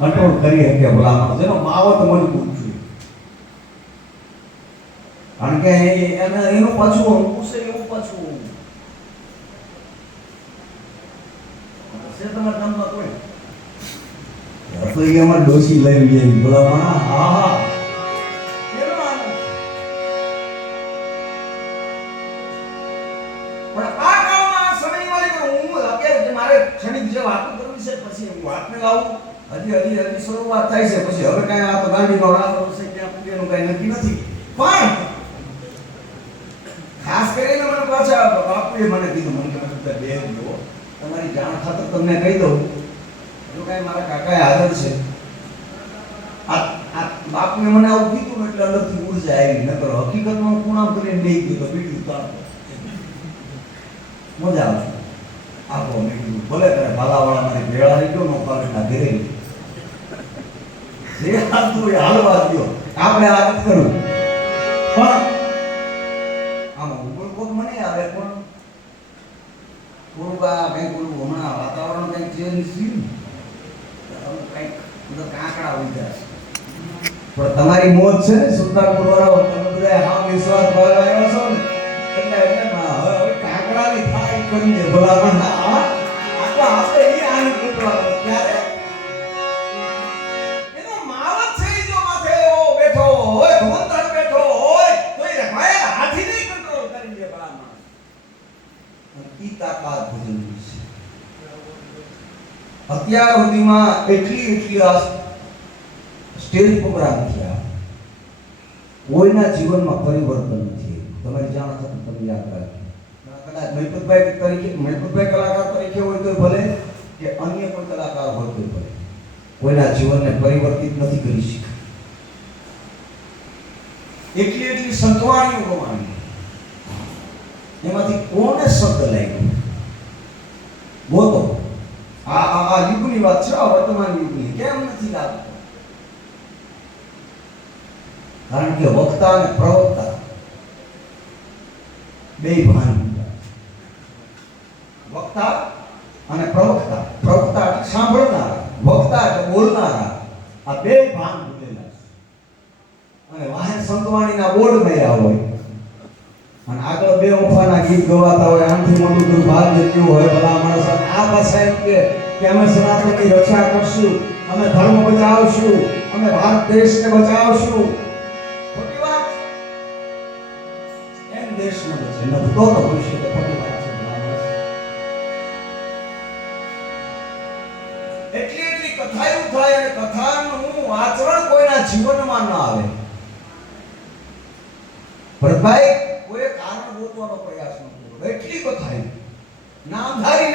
Control કરી શકે ભલામણ જેનો માવત મજબૂત છે. કારણ કે એનું પાછું અંકુશ એવું પાછું છે તમારા કામમાં કોઈ રસોઈ એમાં ડોસી લઈ ગઈ ભલામણ. હા હા ક્ષણિક જે વાતો કરવી છે પછી હું વાતને લાવું. હજી શરૂઆત થાય છે. પછી હવે કાંઈ આ તો ગાંધીનો રાસ્તો છે ક્યાં પૂગેનું કાંઈ નક્કી નથી. પણ ખાસ કરીને મને પાછા બાપુએ મને કીધું, મને કે બે ગયો તમારી જાણ ખાતર તમને કહી દઉં, જો કાંઈ મારા કાકાએ હાજર છે. આ બાપુએ મને આવું કીધું એટલે અંદરથી ઉર્જા આવી. નકર હકીકતમાં હું આમ કરીને નહીં ગયો તો બીજું ઉતારતો મજા આવશે. આપો મેં કીધું ભલે કરે ભાલાવાળા મારી ભેળા રહી ગયો નો પાલના ઘેરે જે હાલતું એ હાલવા દો. આપણે આ નથી કરવું. પણ આમાં ઉગલ કોક મને આવે પણ થોડુંક આ કંઈક ઓલું હમણાં વાતાવરણ કંઈક ચેન્જ થયું કંઈક કાંકડા ઉઈ જાય. પણ તમારી મોજ છે ને સુલતાનપુર વાળા, તમે બધા હા વિશ્વાસ ભાગ આવ્યો છો ને એટલે હવે કાંકડાની થાય કરીને ભલામણ આપણે એ આનંદ લૂંટવાનો ત્યારે એનો માવત છે. જો માથે એવો બેઠો હોય, ધોંધળ બેઠો હોય તો એ રમાય હાથી નહીં કંટ્રોલ કરી લે ભલામણ. ઈ તાકાત ભજનની છે. અત્યાર સુધીમાં એટલી આ સ્ટેજ પ્રોગ્રામ થયા, કોઈના જીવનમાં પરિવર્તન નથી. તમારી જાણ થતું તમે યાદ રાખજો. કદાચ મહિપતભાઈ કલાકાર તરીકે હોય તો ભલે, કે અન્ય કોઈ કલાકાર હોય તો ભલે, કોઈના જીવનને પરિવર્તિત નથી કરી શક્યા. એટલી સંતવાણીઓ ગવાની, એમાંથી કોને શબ્દ લાગ્યો બોલો. આ યુગની વાત છે, વર્તમાન યુગની. કેમ નથી લાગતો? કારણ કે વક્તા અને પ્રવક્તા બે ભાન. વક્તા અને પ્રવક્તા, પ્રવક્તા એટલે સાંભળનારા, વક્તા એટલે બોલનારા, આ બે ભાન ભૂલેલા છે. અને વાહન સંતવાણીના બોર્ડ મેળ્યા હોય અને આગળ બે ઓફાના ગીત ગવાતા હોય, આમથી મોટું દુર્ભાગ્ય કેવું હોય ભલા માણસ. આ ભાષા એમ કે અમે સનાતનની રક્ષા કરશું, અમે ધર્મ બચાવશું, અમે ભારત દેશને બચાવશું. ખોટી વાત. એમ દેશ ન બચે, ન તો ભવિષ્ય તો ખોટી વાત છે. એટલી કથાઓ થાય અને કથાનું આચરણ કોઈના જીવનમાં ન આવે. ભરતભાઈ કોઈ કારણ ગોતવાનો પ્રયાસ ન કર્યો. એટલી કથાઓ નામધારી